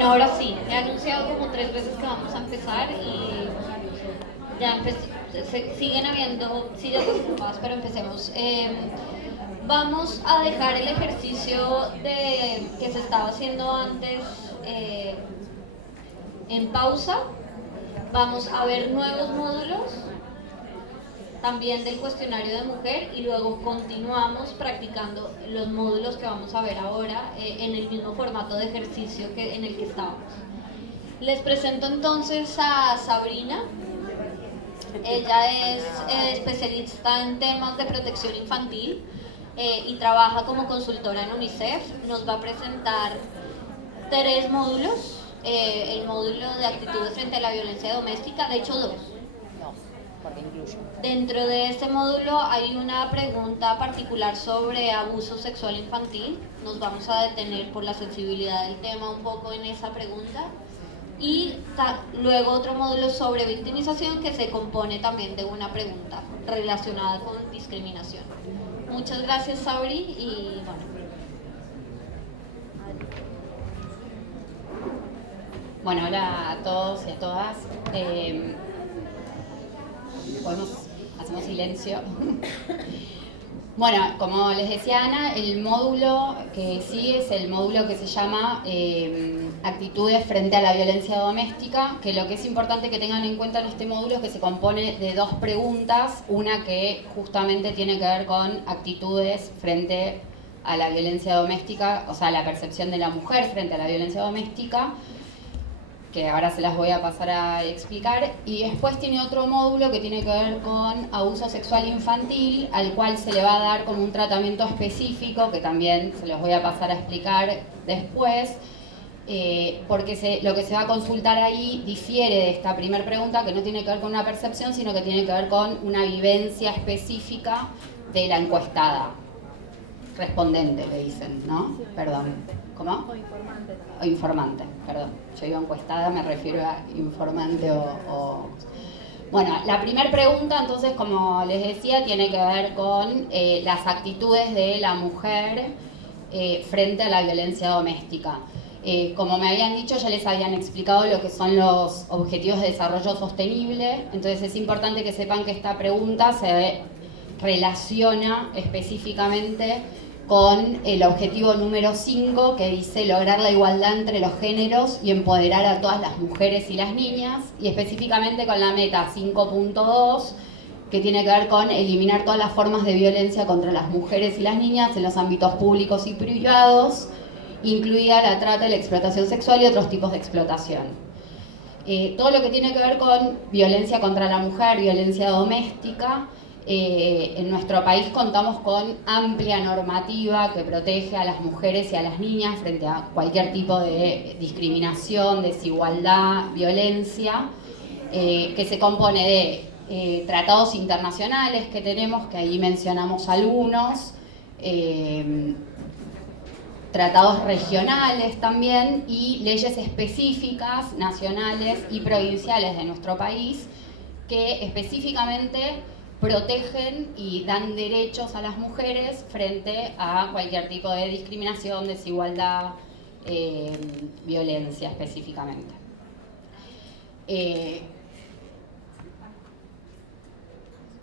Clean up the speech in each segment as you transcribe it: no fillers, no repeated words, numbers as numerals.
Bueno, ahora sí, he anunciado como 3 veces que vamos a empezar y ya siguen habiendo sillas desocupadas, pero empecemos. Vamos a dejar el ejercicio que se estaba haciendo antes eh, en pausa. Vamos a ver nuevos módulos, también del cuestionario de mujer, y luego continuamos practicando los módulos que vamos a ver ahora en el mismo formato de ejercicio en el que estábamos. Les presento entonces a Sabrina. Ella es especialista en temas de protección infantil y trabaja como consultora en UNICEF. Nos va a presentar 3 módulos. El módulo de actitudes frente a la violencia doméstica, de hecho 2. Porque incluye. Dentro de este módulo hay una pregunta particular sobre abuso sexual infantil. Nos vamos a detener por la sensibilidad del tema un poco en esa pregunta. Y luego otro módulo sobre victimización que se compone también de una pregunta relacionada con discriminación. Muchas gracias, Sabri, y bueno. Bueno, hola a todos y a todas. Hacemos silencio. Bueno, como les decía Ana, el módulo que sigue es el módulo que se llama Actitudes frente a la violencia doméstica, que lo que es importante que tengan en cuenta en este módulo es que se compone de 2 preguntas, una que justamente tiene que ver con actitudes frente a la violencia doméstica, o sea, la percepción de la mujer frente a la violencia doméstica, que ahora se las voy a pasar a explicar, y después tiene otro módulo que tiene que ver con abuso sexual infantil, al cual se le va a dar como un tratamiento específico, que también se los voy a pasar a explicar después, porque lo que se va a consultar ahí difiere de esta primera pregunta, que no tiene que ver con una percepción, sino que tiene que ver con una vivencia específica de la encuestada. Respondente, le dicen, ¿no? Perdón. ¿Cómo? O informante. O informante, perdón. Yo digo encuestada, me refiero a informante o... Bueno, la primera pregunta, entonces, como les decía, tiene que ver con las actitudes de la mujer frente a la violencia doméstica. Como me habían dicho, ya les habían explicado lo que son los objetivos de desarrollo sostenible, entonces es importante que sepan que esta pregunta se relaciona específicamente con el objetivo número 5, que dice lograr la igualdad entre los géneros y empoderar a todas las mujeres y las niñas, y específicamente con la meta 5.2, que tiene que ver con eliminar todas las formas de violencia contra las mujeres y las niñas en los ámbitos públicos y privados, incluida la trata y la explotación sexual y otros tipos de explotación. Todo lo que tiene que ver con violencia contra la mujer, violencia doméstica, en nuestro país contamos con amplia normativa que protege a las mujeres y a las niñas frente a cualquier tipo de discriminación, desigualdad, violencia, que se compone de tratados internacionales que tenemos, que ahí mencionamos algunos, tratados regionales también, y leyes específicas nacionales y provinciales de nuestro país que específicamente protegen y dan derechos a las mujeres frente a cualquier tipo de discriminación, desigualdad, violencia específicamente.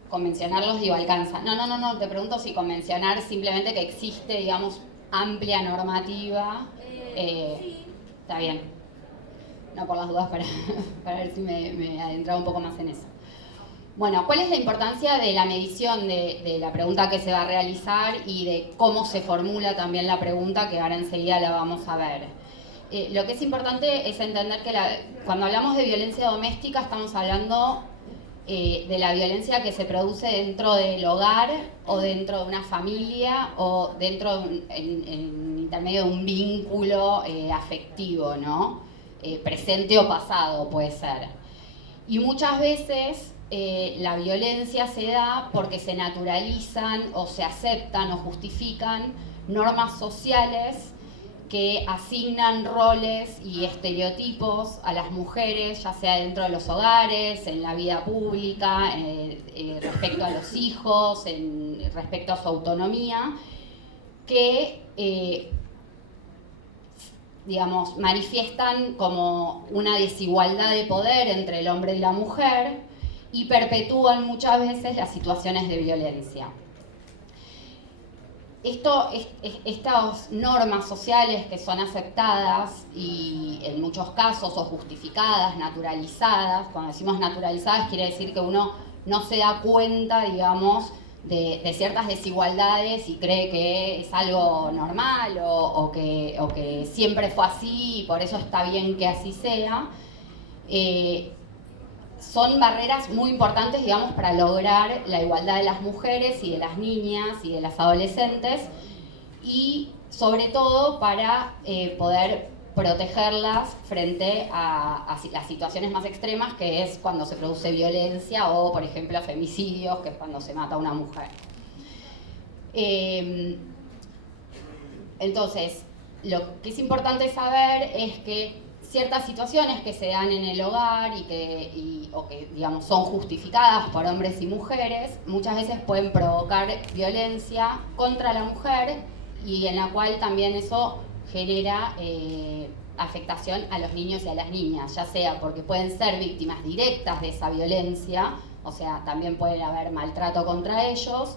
Convencionarlos, digo, alcanza. No, te pregunto si convencionar simplemente que existe, digamos, amplia normativa. Sí. Está bien. No, por las dudas, para ver si me adentraba un poco más en eso. Bueno, ¿cuál es la importancia de la medición de la pregunta que se va a realizar y de cómo se formula también la pregunta, que ahora enseguida la vamos a ver? Lo que es importante es entender que cuando hablamos de violencia doméstica estamos hablando de la violencia que se produce dentro del hogar o dentro de una familia o dentro en intermedio de un vínculo afectivo, ¿no? Presente o pasado puede ser. Y muchas veces la violencia se da porque se naturalizan o se aceptan o justifican normas sociales que asignan roles y estereotipos a las mujeres, ya sea dentro de los hogares, en la vida pública, respecto a los hijos, respecto a su autonomía, que digamos, manifiestan como una desigualdad de poder entre el hombre y la mujer y perpetúan muchas veces las situaciones de violencia. Estas normas sociales que son aceptadas y en muchos casos o justificadas, naturalizadas, cuando decimos naturalizadas quiere decir que uno no se da cuenta, digamos, de ciertas desigualdades y cree que es algo normal o que siempre fue así y por eso está bien que así sea. Son barreras muy importantes, digamos, para lograr la igualdad de las mujeres y de las niñas y de las adolescentes y sobre todo para poder protegerlas frente a las situaciones más extremas, que es cuando se produce violencia o, por ejemplo, femicidios, que es cuando se mata a una mujer. Entonces, lo que es importante saber es que ciertas situaciones que se dan en el hogar o que digamos, son justificadas por hombres y mujeres, muchas veces pueden provocar violencia contra la mujer y en la cual también eso genera afectación a los niños y a las niñas, ya sea porque pueden ser víctimas directas de esa violencia, o sea, también puede haber maltrato contra ellos,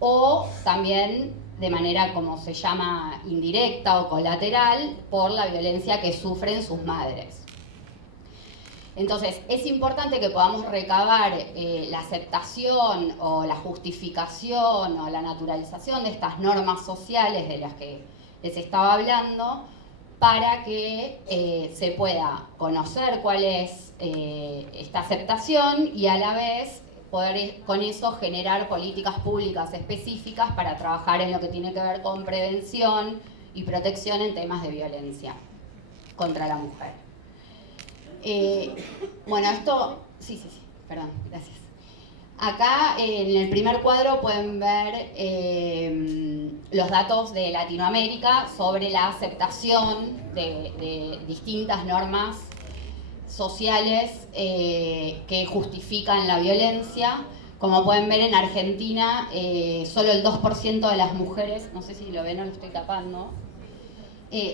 o también de manera como se llama indirecta o colateral por la violencia que sufren sus madres. Entonces, es importante que podamos recabar la aceptación o la justificación o la naturalización de estas normas sociales de las que les estaba hablando para que se pueda conocer cuál es esta aceptación y a la vez poder con eso generar políticas públicas específicas para trabajar en lo que tiene que ver con prevención y protección en temas de violencia contra la mujer. Bueno, esto... Sí, perdón, gracias. Acá en el primer cuadro pueden ver los datos de Latinoamérica sobre la aceptación de distintas normas sociales que justifican la violencia. Como pueden ver en Argentina, solo el 2% de las mujeres, no sé si lo ven o lo estoy tapando,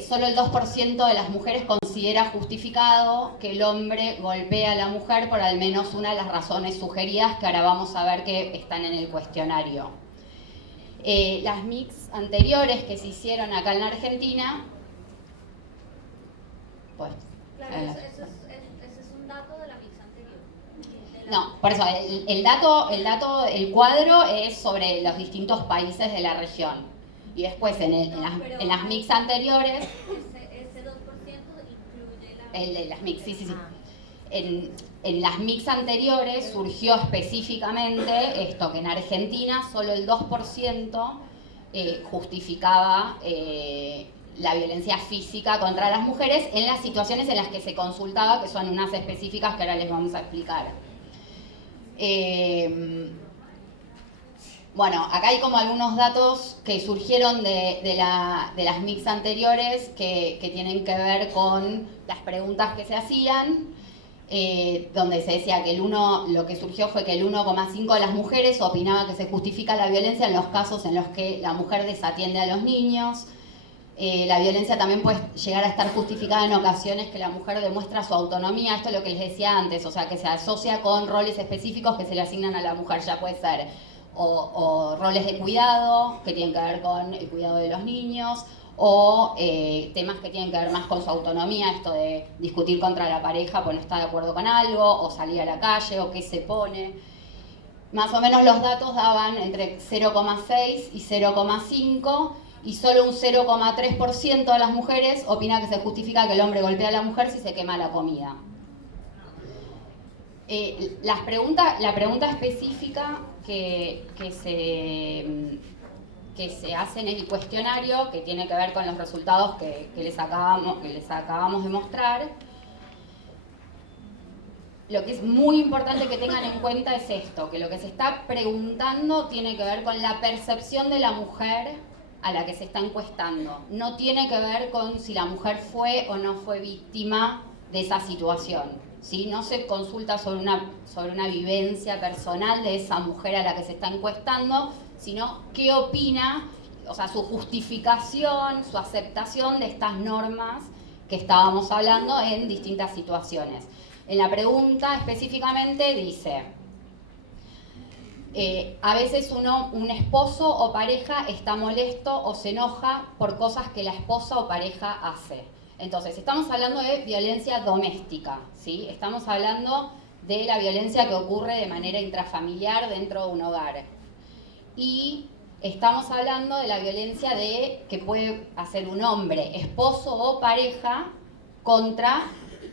solo el 2% de las mujeres considera justificado que el hombre golpee a la mujer por al menos una de las razones sugeridas que ahora vamos a ver que están en el cuestionario. Las mix anteriores que se hicieron acá en la Argentina, pues... Claro, ese es un dato de la mix anterior. No, por eso, el cuadro es sobre los distintos países de la región. Y después en las mix anteriores... Ese 2% incluye la... El de las mix, sí. En las mix anteriores surgió específicamente esto, que en Argentina solo el 2% justificaba la violencia física contra las mujeres en las situaciones en las que se consultaba, que son unas específicas que ahora les vamos a explicar. Bueno, acá hay como algunos datos que surgieron de las mix anteriores que tienen que ver con las preguntas que se hacían, donde se decía que lo que surgió fue que el 1,5% de las mujeres opinaba que se justifica la violencia en los casos en los que la mujer desatiende a los niños. La violencia también puede llegar a estar justificada en ocasiones que la mujer demuestra su autonomía, esto es lo que les decía antes, o sea, que se asocia con roles específicos que se le asignan a la mujer, ya puede ser o roles de cuidado que tienen que ver con el cuidado de los niños o temas que tienen que ver más con su autonomía, esto de discutir contra la pareja pues no está de acuerdo con algo, o salir a la calle, o qué se pone. Más o menos los datos daban entre 0,6 y 0,5 y solo un 0,3% de las mujeres opina que se justifica que el hombre golpea a la mujer si se quema la comida. La pregunta específica que se hace en el cuestionario, que tiene que ver con los resultados que les acabamos de mostrar, lo que es muy importante que tengan en cuenta es esto, que lo que se está preguntando tiene que ver con la percepción de la mujer a la que se está encuestando. No tiene que ver con si la mujer fue o no fue víctima de esa situación, ¿sí? No se consulta sobre una vivencia personal de esa mujer a la que se está encuestando, sino qué opina o sea, su justificación, su aceptación de estas normas que estábamos hablando en distintas situaciones. En la pregunta específicamente dice, a veces un esposo o pareja está molesto o se enoja por cosas que la esposa o pareja hace. Entonces, estamos hablando de violencia doméstica, ¿sí? Estamos hablando de la violencia que ocurre de manera intrafamiliar dentro de un hogar. Y estamos hablando de la violencia que puede hacer un hombre, esposo o pareja, contra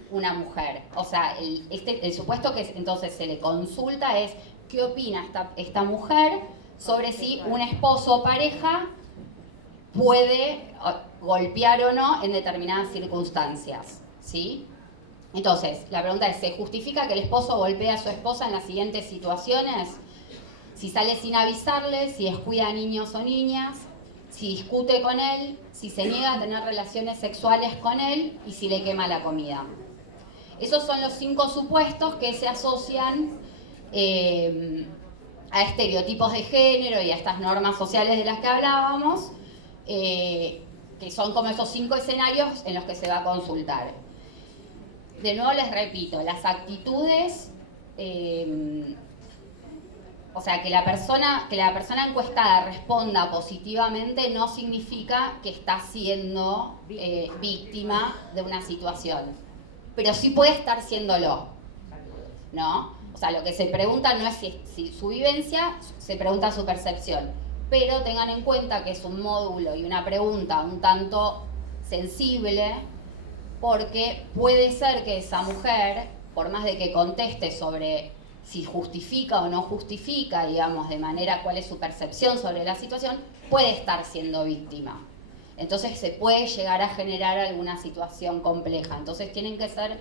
una mujer. O sea, el supuesto que entonces se le consulta es qué opina esta mujer sobre si un esposo o pareja puede golpear o no en determinadas circunstancias, ¿sí? Entonces, la pregunta es, ¿se justifica que el esposo golpee a su esposa en las siguientes situaciones? Si sale sin avisarle, si descuida a niños o niñas, si discute con él, si se niega a tener relaciones sexuales con él y si le quema la comida. Esos son los 5 supuestos que se asocian a estereotipos de género y a estas normas sociales de las que hablábamos, que son como esos 5 escenarios en los que se va a consultar. De nuevo les repito, las actitudes, o sea, que la persona encuestada responda positivamente no significa que está siendo víctima de una situación, pero sí puede estar siéndolo, ¿no? O sea, lo que se pregunta no es si su vivencia, se pregunta su percepción, pero tengan en cuenta que es un módulo y una pregunta un tanto sensible, porque puede ser que esa mujer, por más de que conteste sobre si justifica o no justifica, digamos, de manera cuál es su percepción sobre la situación, puede estar siendo víctima. Entonces se puede llegar a generar alguna situación compleja. Entonces tienen que ser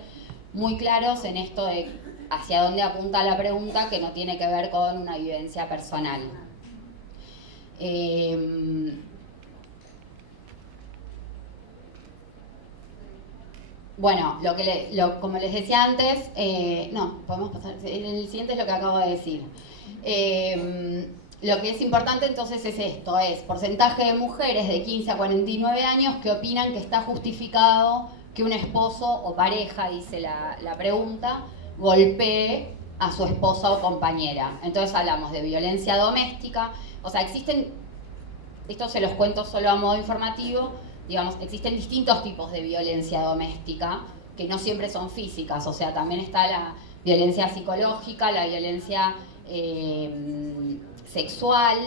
muy claros en esto de hacia dónde apunta la pregunta, que no tiene que ver con una vivencia personal. Bueno, como les decía antes, no, podemos pasar, el siguiente es lo que acabo de decir. Lo que es importante entonces es esto, es porcentaje de mujeres de 15 a 49 años que opinan que está justificado que un esposo o pareja, dice la pregunta, golpee a su esposa o compañera. Entonces hablamos de violencia doméstica, o sea, existen, esto se los cuento solo a modo informativo, digamos, existen distintos tipos de violencia doméstica que no siempre son físicas, o sea, también está la violencia psicológica, la violencia sexual,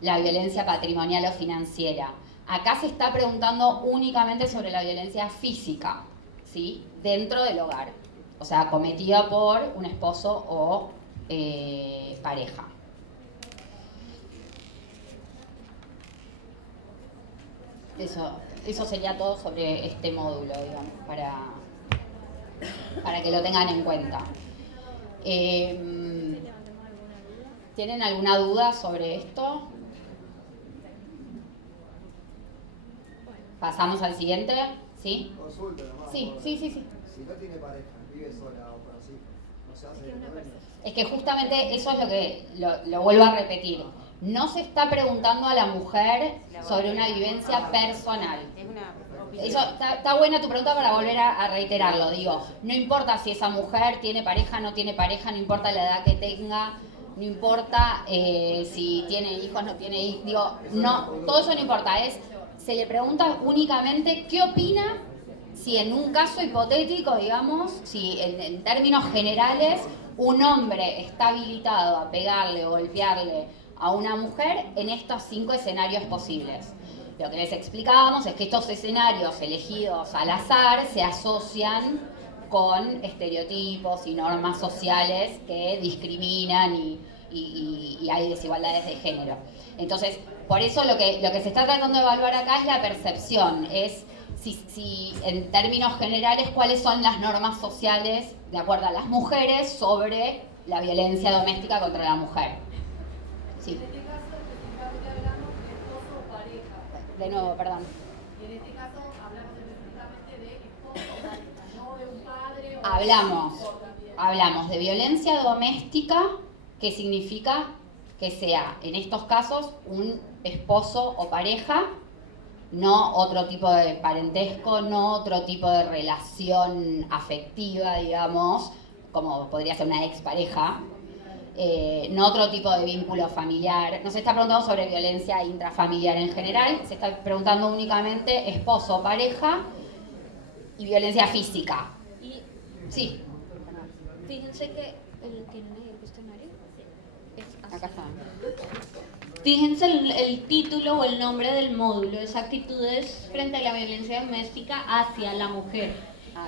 la violencia patrimonial o financiera. Acá se está preguntando únicamente sobre la violencia física, ¿sí? Dentro del hogar, o sea, cometida por un esposo o pareja. Eso sería todo sobre este módulo, digamos, para que lo tengan en cuenta. ¿Tienen alguna duda sobre esto? ¿Pasamos al siguiente? ¿Sí? Consulta nomás. Sí. Si no tiene pareja, vive sola o por así, no se hace directamente. Es que justamente eso es lo que lo vuelvo a repetir. No se está preguntando a la mujer sobre una vivencia personal. Eso está buena tu pregunta para volver a reiterarlo. Digo, no importa si esa mujer tiene pareja, no tiene pareja, no importa la edad que tenga, no importa si tiene hijos, no tiene hijos. Digo, no, todo eso no importa. Se le pregunta únicamente qué opina si en un caso hipotético, digamos, si en términos generales un hombre está habilitado a pegarle o golpearle a una mujer en estos 5 escenarios posibles. Lo que les explicábamos es que estos escenarios elegidos al azar se asocian con estereotipos y normas sociales que discriminan y hay desigualdades de género. Entonces, por eso lo que se está tratando de evaluar acá es la percepción, es si en términos generales cuáles son las normas sociales de acuerdo a las mujeres sobre la violencia doméstica contra la mujer. Sí. En este caso específicamente hablamos de esposo o pareja. De nuevo, perdón. Y en este caso hablamos específicamente de esposo o pareja, no de un padre o Hablamos de violencia doméstica, que significa que sea, en estos casos, un esposo o pareja, no otro tipo de parentesco, no otro tipo de relación afectiva, digamos, como podría ser una expareja, no otro tipo de vínculo familiar. No se está preguntando sobre violencia intrafamiliar en general, se está preguntando únicamente esposo o pareja y violencia física. Y Sí, fíjense que ¿tienen ahí el cuestionario? Es así. acá está. Fíjense el título o el nombre del módulo, es actitudes frente a la violencia doméstica hacia la mujer.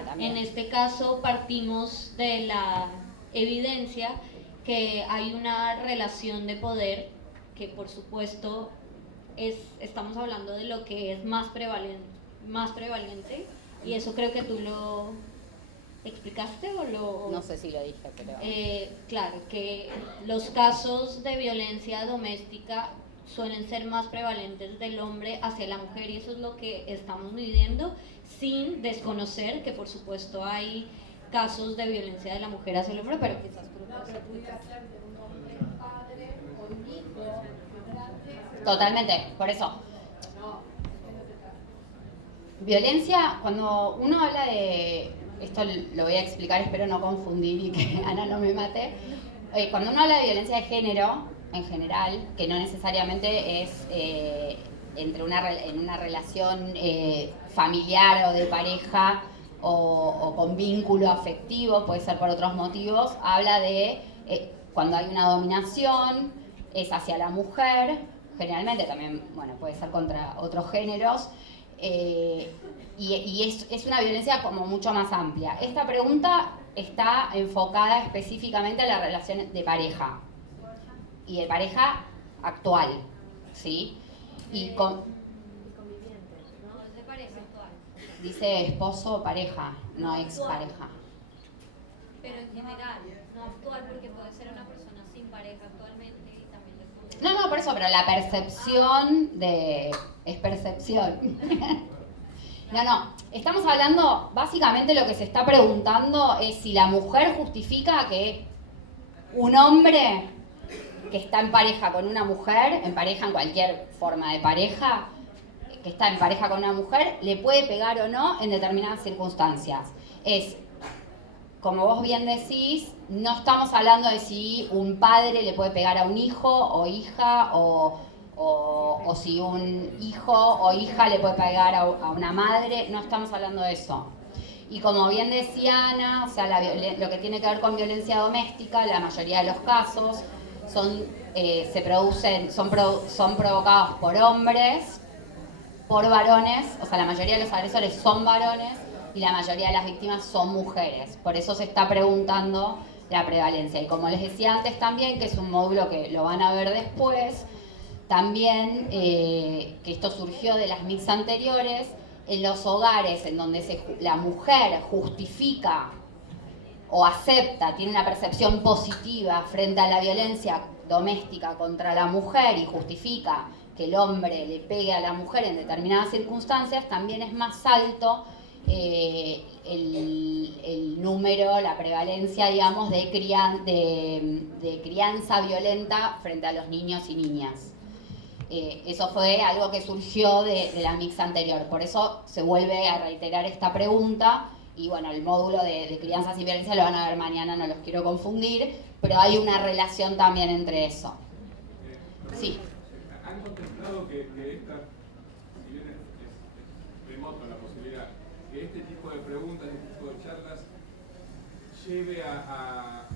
También. En este caso partimos de la evidencia que hay una relación de poder que por supuesto estamos hablando de lo que es más prevalente y eso creo que tú lo explicaste o lo... No sé si lo dije, pero... Claro, que los casos de violencia doméstica suelen ser más prevalentes del hombre hacia la mujer y eso es lo que estamos viviendo sin desconocer que por supuesto hay casos de violencia de la mujer hacia el hombre, pero quizás tú lo No, puedas pero pudiera explicar. ser de un hombre padre o un hijo grande. Totalmente, por eso. No, ese no es el caso. Violencia, cuando uno habla de, esto lo voy a explicar, espero no confundir y que Ana no me mate, cuando uno habla de violencia de género, en general, que no necesariamente es en una relación familiar o de pareja o con vínculo afectivo, puede ser por otros motivos, habla de cuando hay una dominación, es hacia la mujer, generalmente también, bueno, puede ser contra otros géneros, y es una violencia como mucho más amplia. Esta pregunta está enfocada específicamente a la relación de pareja y de pareja actual, ¿sí? Y con, No, es de pareja actual, dice esposo o pareja, no expareja. pero en general, no actual porque puede ser una persona sin pareja actualmente y también le puede... No, por eso, pero la percepción de... es percepción. No, estamos hablando, básicamente lo que se está preguntando es si la mujer justifica que un hombre que está en pareja con una mujer, en pareja en cualquier forma de pareja, que está en pareja con una mujer, le puede pegar o no en determinadas circunstancias. Es, como vos bien decís, no estamos hablando de si un padre le puede pegar a un hijo o hija o si un hijo o hija le puede pegar a una madre, no estamos hablando de eso. Y como bien decía Ana, o sea, lo que tiene que ver con violencia doméstica, la mayoría de los casos son provocados por hombres, por varones, o sea, la mayoría de los agresores son varones y la mayoría de las víctimas son mujeres. Por eso se está preguntando la prevalencia. Y como les decía antes también, que es un módulo que lo van a ver después, también que esto surgió de las MICs anteriores, en los hogares en donde la mujer justifica o acepta, tiene una percepción positiva frente a la violencia doméstica contra la mujer y justifica que el hombre le pegue a la mujer en determinadas circunstancias, también es más alto el número, la prevalencia, digamos, de crianza violenta frente a los niños y niñas. Eso fue algo que surgió de la mix anterior, por eso se vuelve a reiterar esta pregunta. Y bueno, el módulo de crianzas y violencia lo van a ver mañana, no los quiero confundir, pero hay una relación también entre eso. Sí. ¿Han contemplado que esta, si bien es remoto la posibilidad, que este tipo de preguntas, este tipo de charlas, lleve al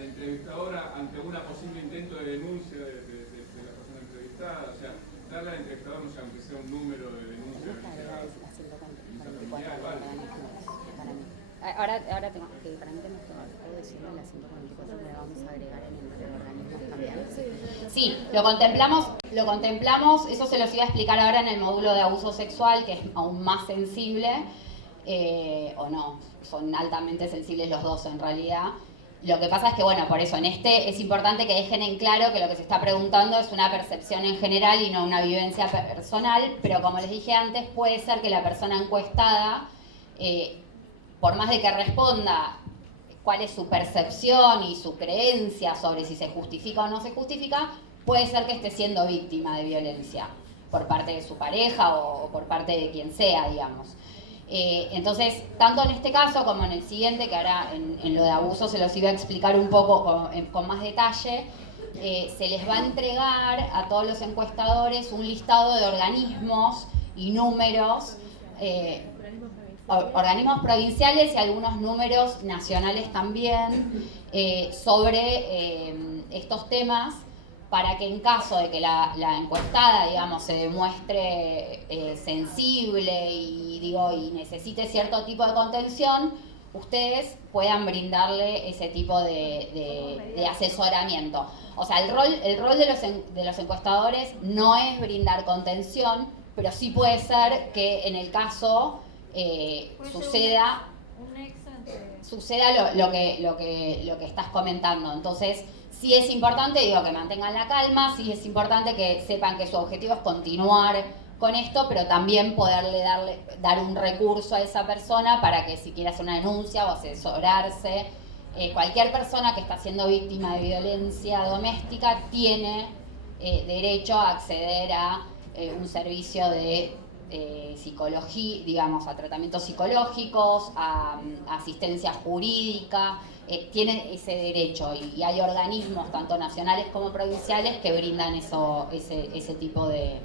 entrevistador ante una posible intento de denuncia de la persona entrevistada? O sea, darle al entrevistador, no sé, aunque sea un número de denuncia, familiar, ¿vale? Ahora tengo que para mí tenemos que decirlo en la 144 que la vamos a agregar en el de organismos también. Sí, lo contemplamos, eso se los iba a explicar ahora en el módulo de abuso sexual, que es aún más sensible, o no, son altamente sensibles los dos en realidad. Lo que pasa es que, bueno, por eso en este es importante que dejen en claro que lo que se está preguntando es una percepción en general y no una vivencia personal, pero como les dije antes, puede ser que la persona encuestada, por más de que responda cuál es su percepción y su creencia sobre si se justifica o no se justifica, puede ser que esté siendo víctima de violencia por parte de su pareja o por parte de quien sea, digamos. Entonces, tanto en este caso como en el siguiente, que ahora en lo de abuso se los iba a explicar un poco con más detalle, se les va a entregar a todos los encuestadores un listado de organismos y números, organismos provinciales y algunos números nacionales también, sobre estos temas, para que en caso de que la encuestada, digamos, se demuestre sensible y necesite cierto tipo de contención, ustedes puedan brindarle ese tipo de asesoramiento. O sea, el rol de los encuestadores no es brindar contención, pero sí puede ser que en el caso suceda lo que estás comentando. Entonces, sí es importante, que mantengan la calma, sí es importante que sepan que su objetivo es continuar con esto, pero también poderle dar un recurso a esa persona para que si quiere hacer una denuncia o asesorarse. Cualquier persona que está siendo víctima de violencia doméstica tiene derecho a acceder a un servicio de psicología, digamos, a tratamientos psicológicos, a asistencia jurídica, tienen ese derecho y hay organismos tanto nacionales como provinciales que brindan ese tipo de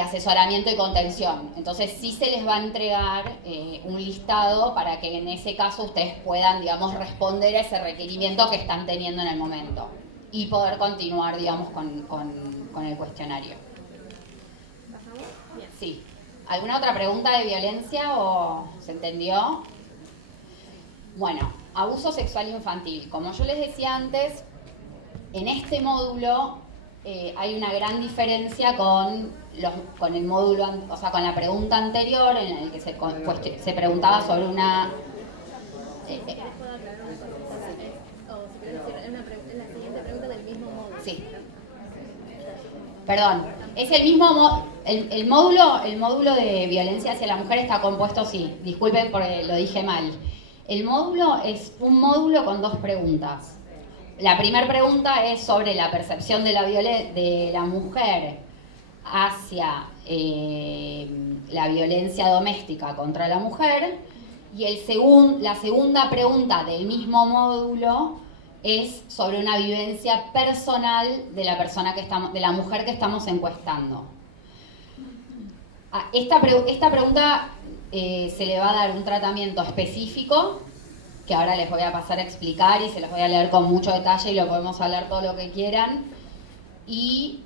asesoramiento y contención. Entonces sí se les va a entregar un listado para que en ese caso ustedes puedan, digamos, responder a ese requerimiento que están teniendo en el momento y poder continuar, digamos, con el cuestionario. Sí. ¿Alguna otra pregunta de violencia o se entendió? Bueno, abuso sexual infantil. Como yo les decía antes, en este módulo hay una gran diferencia con el módulo, o sea, con la pregunta anterior en el que se preguntaba sobre una... Sí. Perdón, es el mismo el módulo de violencia hacia la mujer está compuesto, sí, disculpen porque lo dije mal. El módulo es un módulo con 2 preguntas. La primera pregunta es sobre la percepción de la mujer hacia la violencia doméstica contra la mujer, y la segunda pregunta del mismo módulo es sobre una vivencia personal de la mujer que estamos encuestando. Esta pregunta se le va a dar un tratamiento específico que ahora les voy a pasar a explicar y se los voy a leer con mucho detalle y lo podemos hablar todo lo que quieran. Y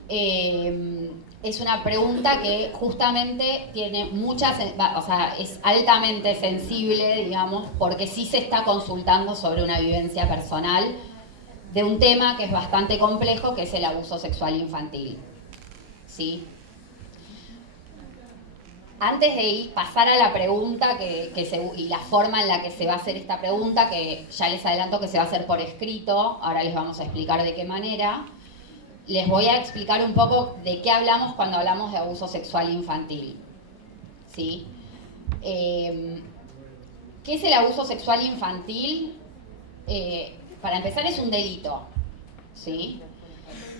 es una pregunta que justamente tiene es altamente sensible, digamos, porque sí se está consultando sobre una vivencia personal de un tema que es bastante complejo, que es el abuso sexual infantil. ¿Sí? Antes de pasar a la pregunta y la forma en la que se va a hacer esta pregunta, que ya les adelanto que se va a hacer por escrito, ahora les vamos a explicar de qué manera, les voy a explicar un poco de qué hablamos cuando hablamos de abuso sexual infantil. ¿Sí? ¿Qué es el abuso sexual infantil? Para empezar, es un delito. ¿Sí?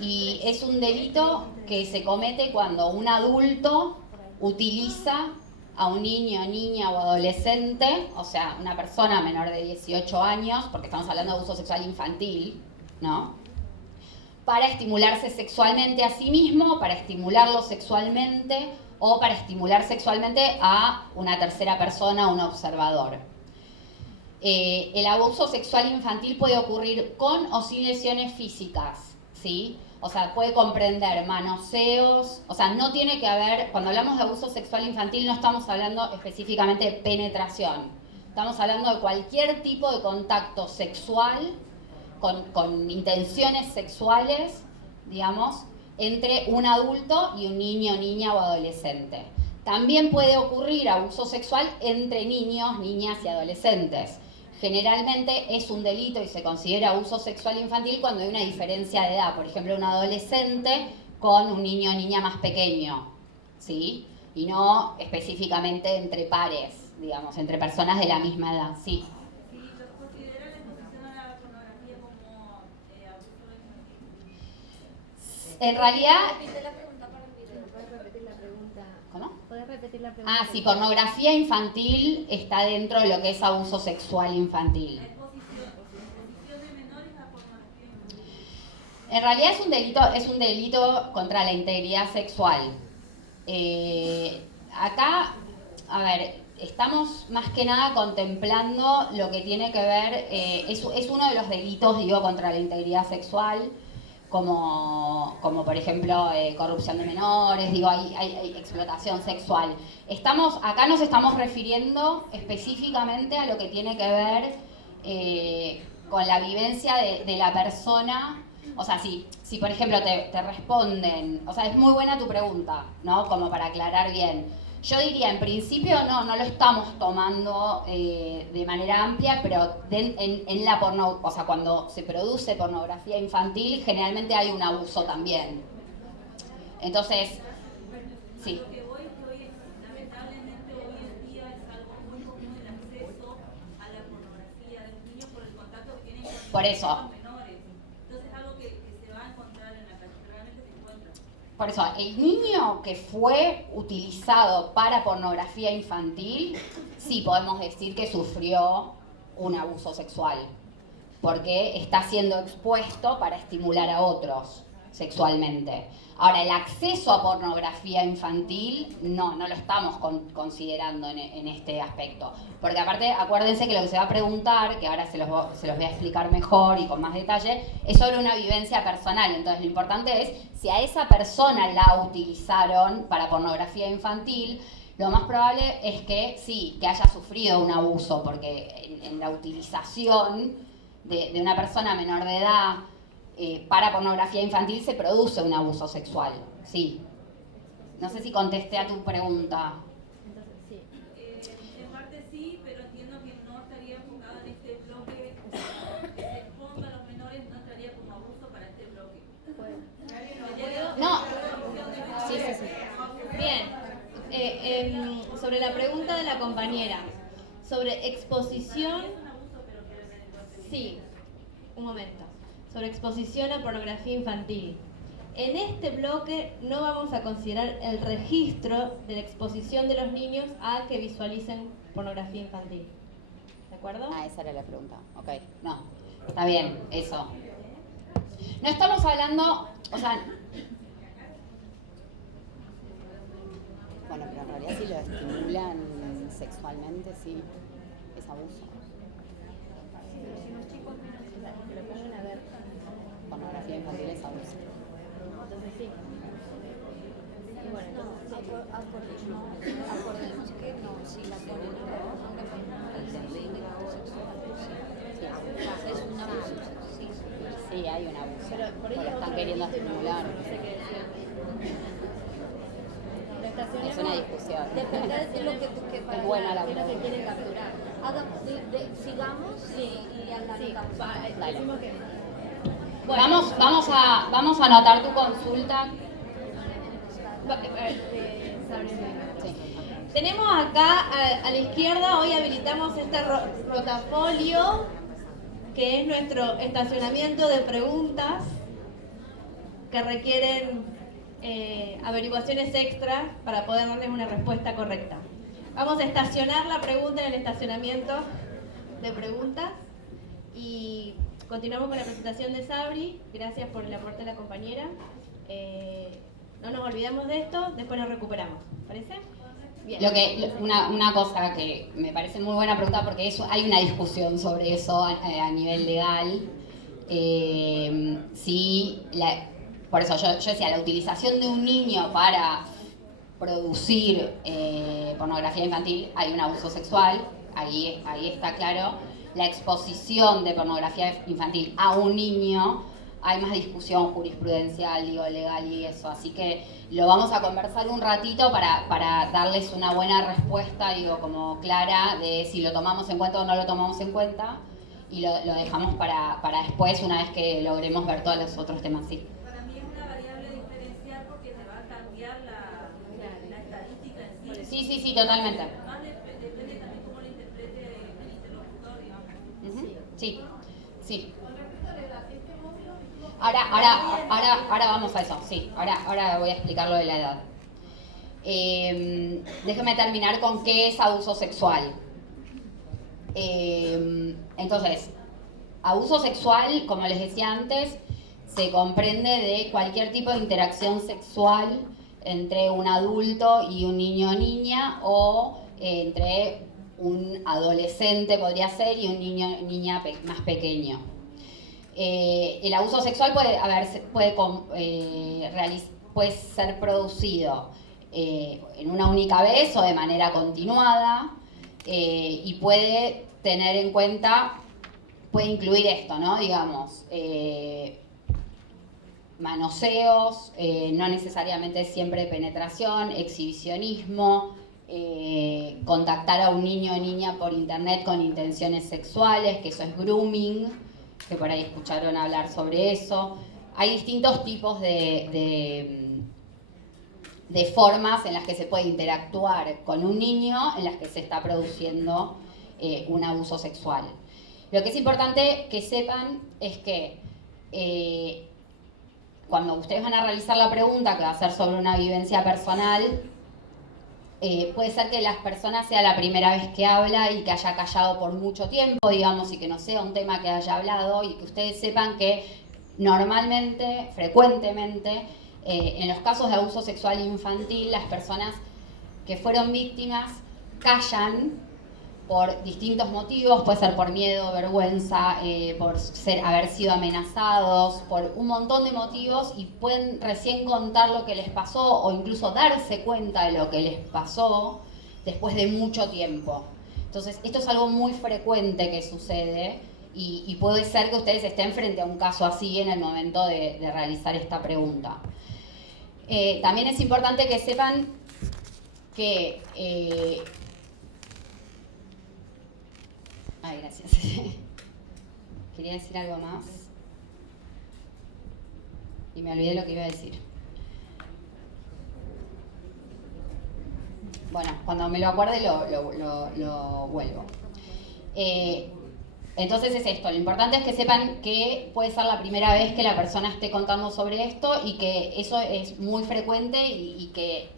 Y es un delito que se comete cuando un adulto utiliza a un niño, niña o adolescente, o sea, una persona menor de 18 años, porque estamos hablando de abuso sexual infantil, ¿no? Para estimularse sexualmente a sí mismo, para estimularlo sexualmente o para estimular sexualmente a una tercera persona, un observador. El abuso sexual infantil puede ocurrir con o sin lesiones físicas, ¿sí? O sea, puede comprender manoseos, o sea, no tiene que haber, cuando hablamos de abuso sexual infantil no estamos hablando específicamente de penetración, estamos hablando de cualquier tipo de contacto sexual con intenciones sexuales, digamos, entre un adulto y un niño, niña o adolescente. También puede ocurrir abuso sexual entre niños, niñas y adolescentes. Generalmente es un delito y se considera abuso sexual infantil cuando hay una diferencia de edad. Por ejemplo, un adolescente con un niño o niña más pequeño, ¿sí? Y no específicamente entre pares, digamos, entre personas de la misma edad, ¿sí? Sí, yo considero en realidad... Repite la pregunta para mí. ¿Puedes repetir la pregunta? ¿Cómo? ¿Puedes repetir la pregunta? Ah, sí, pornografía infantil está dentro de lo que es abuso sexual infantil. Exposición de menores a pornografía infantil. En realidad es un delito contra la integridad sexual. Acá, a ver, estamos más que nada contemplando lo que tiene que ver, es uno de los delitos, digo, contra la integridad sexual, como por ejemplo corrupción de menores, digo, hay explotación sexual. Acá nos estamos refiriendo específicamente a lo que tiene que ver con la vivencia de la persona. O sea, si por ejemplo te responden, o sea, es muy buena tu pregunta, ¿no? Como para aclarar bien. Yo diría, en principio, no lo estamos tomando de manera amplia, pero en la o sea, cuando se produce pornografía infantil, generalmente hay un abuso también. Entonces, sí. Lo que voy es que hoy, lamentablemente, hoy en día es algo muy común el acceso a la pornografía de los niños por el contacto que tienen con Por eso. los menores. Entonces es algo que se va a encontrar en la calle, realmente se encuentra. Por eso, el niño que fue utilizado para pornografía infantil, sí podemos decir que sufrió un abuso sexual, porque está siendo expuesto para estimular a otros sexualmente. Ahora, el acceso a pornografía infantil, no lo estamos considerando en este aspecto. Porque aparte, acuérdense que lo que se va a preguntar, que ahora se los voy a explicar mejor y con más detalle, es sobre una vivencia personal. Entonces, lo importante es, si a esa persona la utilizaron para pornografía infantil, lo más probable es que sí, que haya sufrido un abuso, porque en la utilización de una persona menor de edad para pornografía infantil se produce un abuso sexual, sí. No sé si contesté a tu pregunta. Entonces, sí. En parte sí, pero entiendo que no estaría enfocada en este bloque, que se exponga a los menores, no entraría como abuso para este bloque. No. Sí. Bien, sobre la pregunta de la compañera, sobre exposición, sí, un momento, sobre exposición a pornografía infantil. En este bloque no vamos a considerar el registro de la exposición de los niños a que visualicen pornografía infantil. ¿De acuerdo? Ah, esa era la pregunta. Ok, no. Está bien, eso. No estamos hablando, o sea... Bueno, pero en realidad si lo estimulan sexualmente, sí, es abuso. Pero si los chicos que lo pongan a ver, Pornografía infantil es abuso. entonces sí. Y bueno, entonces Acordemos que no, si la ponen a ver es un abuso. Sí, hay un abuso. Pero por ello lo están queriendo estimular. no sé qué decir. Lo estacionemos. Es una discusión. Depende de lo que tú que Es buena la ¿Qué es lo que pregunta. quieren capturar? Sigamos y analizamos. Dale. Decimos que Vamos a anotar tu consulta. Sí. Tenemos acá a la izquierda, hoy habilitamos este rotafolio, que es nuestro estacionamiento de preguntas que requieren averiguaciones extras para poder darles una respuesta correcta. Vamos a estacionar la pregunta en el estacionamiento de preguntas y continuamos con la presentación de Sabri. Gracias por el aporte de la compañera. No nos olvidemos de esto, después nos recuperamos. ¿Parece? Bien. Una cosa que me parece muy buena pregunta, porque hay una discusión sobre eso a nivel legal. Por eso yo decía, la utilización de un niño para producir pornografía infantil, hay un abuso sexual, ahí está claro. La exposición de pornografía infantil a un niño, hay más discusión jurisprudencial, legal y eso, así que lo vamos a conversar un ratito para darles una buena respuesta, como clara, de si lo tomamos en cuenta o no lo tomamos en cuenta, y lo dejamos para después, una vez que logremos ver todos los otros temas, sí. Para mí es una variable diferencial porque se va a cambiar la estadística en sí. Sí, totalmente. Además depende también cómo lo interprete el interlocutor, digamos. Sí. con respecto a la edad, este módulo Ahora vamos a eso, sí. Ahora voy a explicar lo de la edad. Déjeme terminar con qué es abuso sexual. Entonces, abuso sexual, como les decía antes, se comprende de cualquier tipo de interacción sexual entre un adulto y un niño o niña, o entre un adolescente, podría ser, y un niño o niña más pequeño. El abuso sexual puede ser producido en una única vez o de manera continuada, y puede tener en cuenta, puede incluir esto, ¿no? Digamos, manoseos, no necesariamente siempre penetración, exhibicionismo, contactar a un niño o niña por internet con intenciones sexuales, que eso es grooming, que por ahí escucharon hablar sobre eso. Hay distintos tipos de formas en las que se puede interactuar con un niño, en las que se está produciendo un abuso sexual. Lo que es importante que sepan es que cuando ustedes van a realizar la pregunta, que va a ser sobre una vivencia personal, puede ser que las personas sea la primera vez que habla y que haya callado por mucho tiempo, digamos, y que no sea un tema que haya hablado, y que ustedes sepan que normalmente, frecuentemente, en los casos de abuso sexual infantil, las personas que fueron víctimas callan por distintos motivos, puede ser por miedo, vergüenza, por haber sido amenazados, por un montón de motivos, y pueden recién contar lo que les pasó o incluso darse cuenta de lo que les pasó después de mucho tiempo. Entonces, esto es algo muy frecuente que sucede y puede ser que ustedes estén frente a un caso así en el momento de realizar esta pregunta. También es importante que sepan que... Ay, gracias. Quería decir algo más y me olvidé lo que iba a decir. Bueno, cuando me lo acuerde lo vuelvo. Entonces es esto, lo importante es que sepan que puede ser la primera vez que la persona esté contando sobre esto y que eso es muy frecuente y que,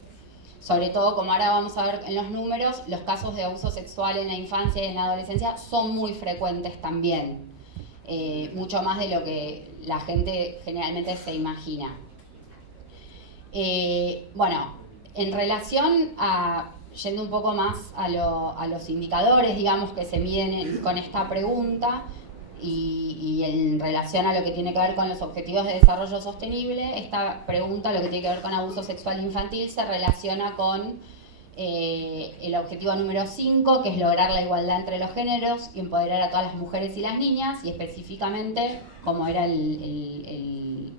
sobre todo, como ahora vamos a ver en los números, los casos de abuso sexual en la infancia y en la adolescencia son muy frecuentes también, mucho más de lo que la gente generalmente se imagina. Bueno, en relación a, yendo un poco más a los indicadores, digamos, que se miden con esta pregunta, y en relación a lo que tiene que ver con los objetivos de desarrollo sostenible, esta pregunta, lo que tiene que ver con abuso sexual infantil, se relaciona con el objetivo número 5, que es lograr la igualdad entre los géneros y empoderar a todas las mujeres y las niñas, y específicamente, como era en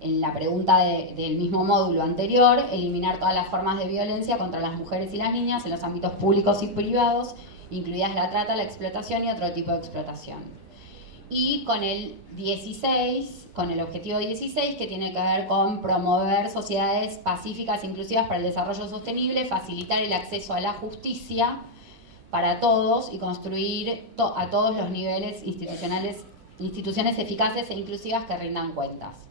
la pregunta del mismo módulo anterior, eliminar todas las formas de violencia contra las mujeres y las niñas en los ámbitos públicos y privados, incluidas la trata, la explotación y otro tipo de explotación. Y con el 16, con el objetivo 16, que tiene que ver con promover sociedades pacíficas e inclusivas para el desarrollo sostenible, facilitar el acceso a la justicia para todos y construir a todos los niveles instituciones eficaces e inclusivas que rindan cuentas.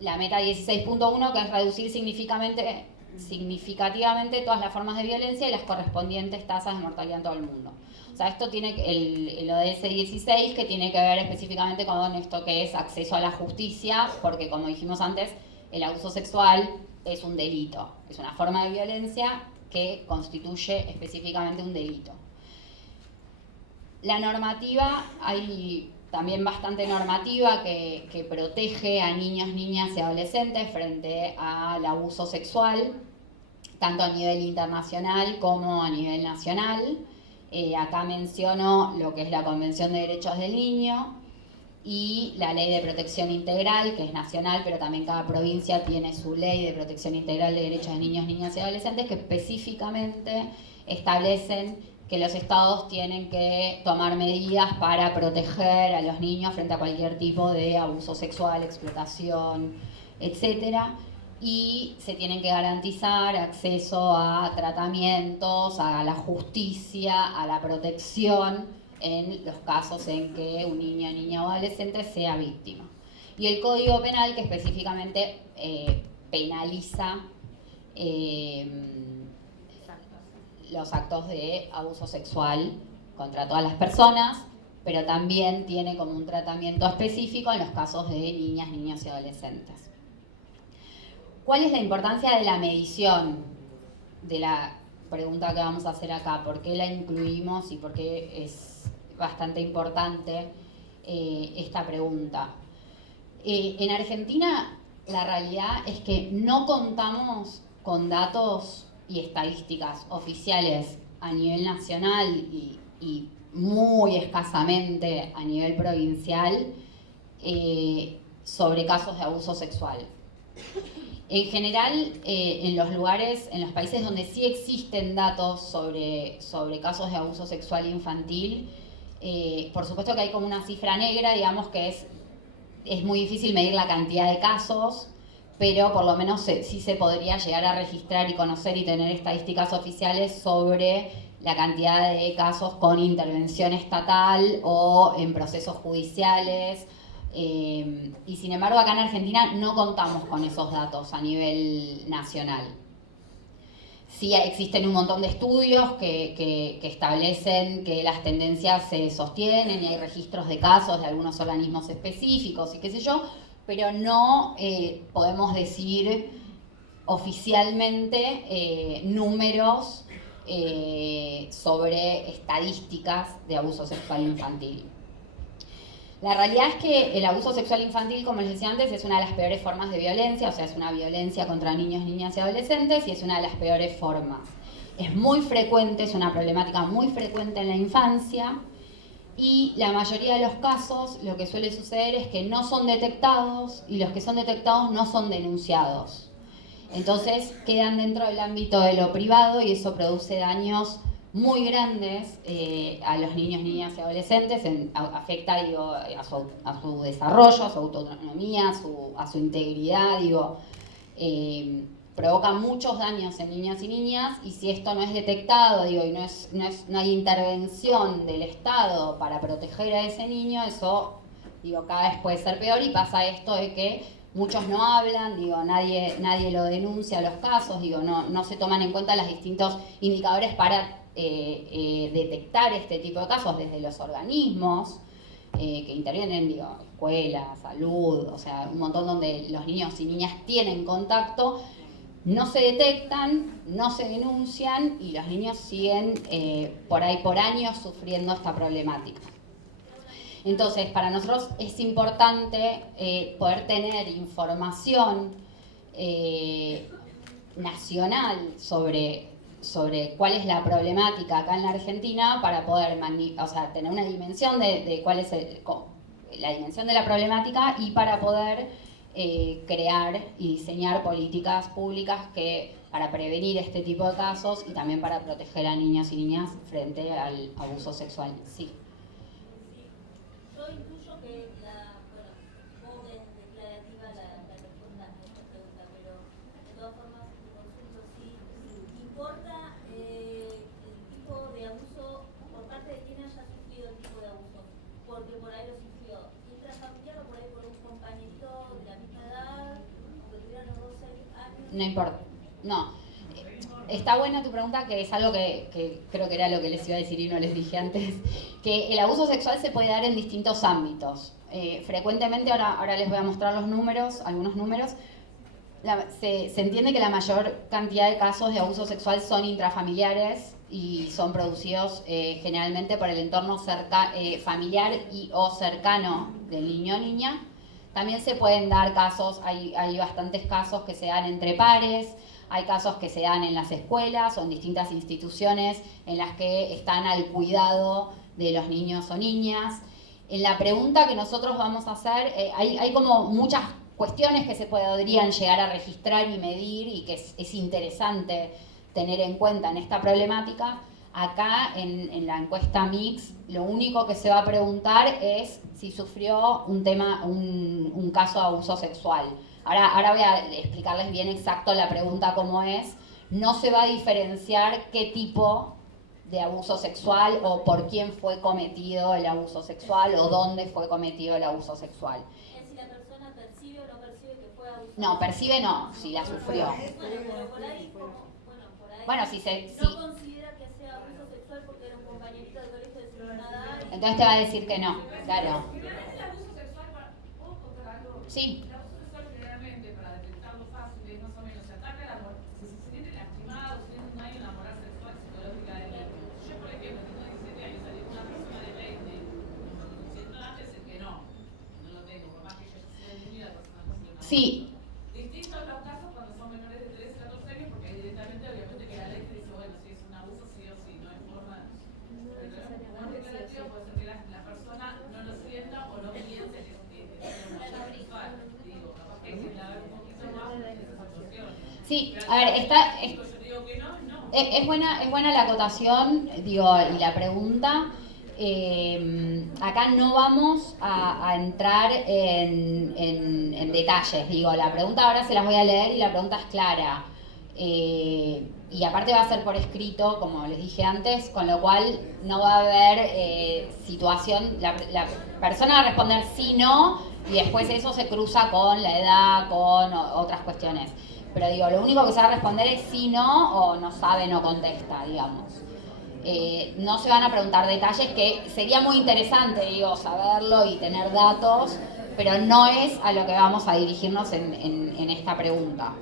La meta 16.1, que es reducir significativamente todas las formas de violencia y las correspondientes tasas de mortalidad en todo el mundo. O sea, esto tiene el ODS 16, que tiene que ver específicamente con esto que es acceso a la justicia, porque, como dijimos antes, el abuso sexual es un delito, es una forma de violencia que constituye específicamente un delito. La normativa, hay también bastante normativa que protege a niños, niñas y adolescentes frente al abuso sexual, tanto a nivel internacional como a nivel nacional. Acá menciono lo que es la Convención de Derechos del Niño y la Ley de Protección Integral, que es nacional, pero también cada provincia tiene su Ley de Protección Integral de Derechos de Niños, Niñas y Adolescentes, que específicamente establecen que los estados tienen que tomar medidas para proteger a los niños frente a cualquier tipo de abuso sexual, explotación, etcétera. Y se tienen que garantizar acceso a tratamientos, a la justicia, a la protección en los casos en que un niño, niña o adolescente sea víctima. Y el Código Penal, que específicamente penaliza los actos de abuso sexual contra todas las personas, pero también tiene como un tratamiento específico en los casos de niñas, niños y adolescentes. ¿Cuál es la importancia de la medición? De la pregunta que vamos a hacer acá, ¿por qué la incluimos y por qué es bastante importante esta pregunta? En Argentina la realidad es que no contamos con datos y estadísticas oficiales a nivel nacional y muy escasamente a nivel provincial sobre casos de abuso sexual. En general, en los lugares, en los países donde sí existen datos sobre casos de abuso sexual infantil, por supuesto que hay como una cifra negra, digamos que es muy difícil medir la cantidad de casos, pero por lo menos sí se podría llegar a registrar y conocer y tener estadísticas oficiales sobre la cantidad de casos con intervención estatal o en procesos judiciales. Y sin embargo acá en Argentina no contamos con esos datos a nivel nacional. Sí existen un montón de estudios que establecen que las tendencias se sostienen y hay registros de casos de algunos organismos específicos y qué sé yo, pero no podemos decir oficialmente números sobre estadísticas de abuso sexual infantil. La realidad es que el abuso sexual infantil, como les decía antes, es una de las peores formas de violencia, o sea, es una violencia contra niños, niñas y adolescentes y es una de las peores formas. Es muy frecuente, es una problemática muy frecuente en la infancia y la mayoría de los casos lo que suele suceder es que no son detectados y los que son detectados no son denunciados. Entonces quedan dentro del ámbito de lo privado y eso produce daños muy grandes a los niños, niñas y adolescentes, afecta a su desarrollo, a su autonomía, a su integridad, provoca muchos daños en niños y niñas y si esto no es detectado y no hay intervención del Estado para proteger a ese niño, eso cada vez puede ser peor y pasa esto de que muchos no hablan, nadie lo denuncia los casos, no se toman en cuenta los distintos indicadores para detectar este tipo de casos desde los organismos que intervienen, escuela, salud, o sea, un montón donde los niños y niñas tienen contacto, no se detectan, no se denuncian y los niños siguen por años sufriendo esta problemática. Entonces, para nosotros es importante poder tener información nacional sobre cuál es la problemática acá en la Argentina para poder tener una dimensión de cuál es la dimensión de la problemática y para poder crear y diseñar políticas públicas para prevenir este tipo de casos y también para proteger a niños y niñas frente al abuso sexual. Sí. Yo intuyo que poco declarativa la respuesta a esta pregunta, pero de todas formas te consulto si importa el tipo de abuso por parte de quien haya sufrido el tipo de abuso, porque por ahí lo sufrió intrafamiliar o por ahí por un compañerito de la misma edad, aunque tuvieran los 2 años. No importa, no. Está buena tu pregunta, que es algo que creo que era lo que les iba a decir y no les dije antes, que el abuso sexual se puede dar en distintos ámbitos. Frecuentemente, ahora les voy a mostrar algunos números, se entiende que la mayor cantidad de casos de abuso sexual son intrafamiliares y son producidos generalmente por el entorno familiar o cercano del niño o niña. También se pueden dar casos, hay bastantes casos que se dan entre pares, hay casos que se dan en las escuelas o en distintas instituciones en las que están al cuidado de los niños o niñas. En la pregunta que nosotros vamos a hacer, hay como muchas cuestiones que se podrían llegar a registrar y medir y que es interesante tener en cuenta en esta problemática. Acá en la encuesta Mix, lo único que se va a preguntar es si sufrió un caso de abuso sexual. Ahora voy a explicarles bien exacto la pregunta cómo es. No se va a diferenciar qué tipo de abuso sexual o por quién fue cometido el abuso sexual o dónde fue cometido el abuso sexual. Es si la persona percibe o no percibe que fue abusada. No, percibe no, si la sufrió. Bueno, pero por ahí, por ahí. Bueno, si se... No si- considera que sea abuso sexual porque era un compañerito de colegio de su nada. entonces te va a decir que no, claro. Generalmente el abuso sexual, ¿puedo contar algo? Sí. El abuso sexual generalmente, para detectarlo fácil, es más o menos, se ataca el amor. Si se siente lastimado, si no hay una moral sexual, psicológica de él. Yo, por ejemplo, tengo 17 años, salí con una persona de 20. Siento antes el que no lo tengo, por más que yo sea de mi vida, la persona no se lo Sí, Distinto a los casos cuando son menores de 13, 14 años, porque ahí directamente, obviamente, que la ley te dice, bueno, si es un abuso, sí o sí, no hay forma. Como es declarativo, puede ser que la persona no lo sienta o no piense que es un abuso sexual. Digo, capaz que hay que indagar un poquito más en esa situación. sí, Pero a ver, yo digo que no, no. es buena la acotación, digo, y la pregunta. Acá no vamos a entrar en detalles, digo, la pregunta ahora se las voy a leer y la pregunta es clara. Y aparte va a ser por escrito, como les dije antes, con lo cual no va a haber situación, la persona va a responder sí, no, y después eso se cruza con la edad, con otras cuestiones. Pero digo, lo único que se va a responder es sí, no, o no sabe, no contesta, digamos. No se van a preguntar detalles, que sería muy interesante, digo, saberlo y tener datos, pero no es a lo que vamos a dirigirnos en esta pregunta.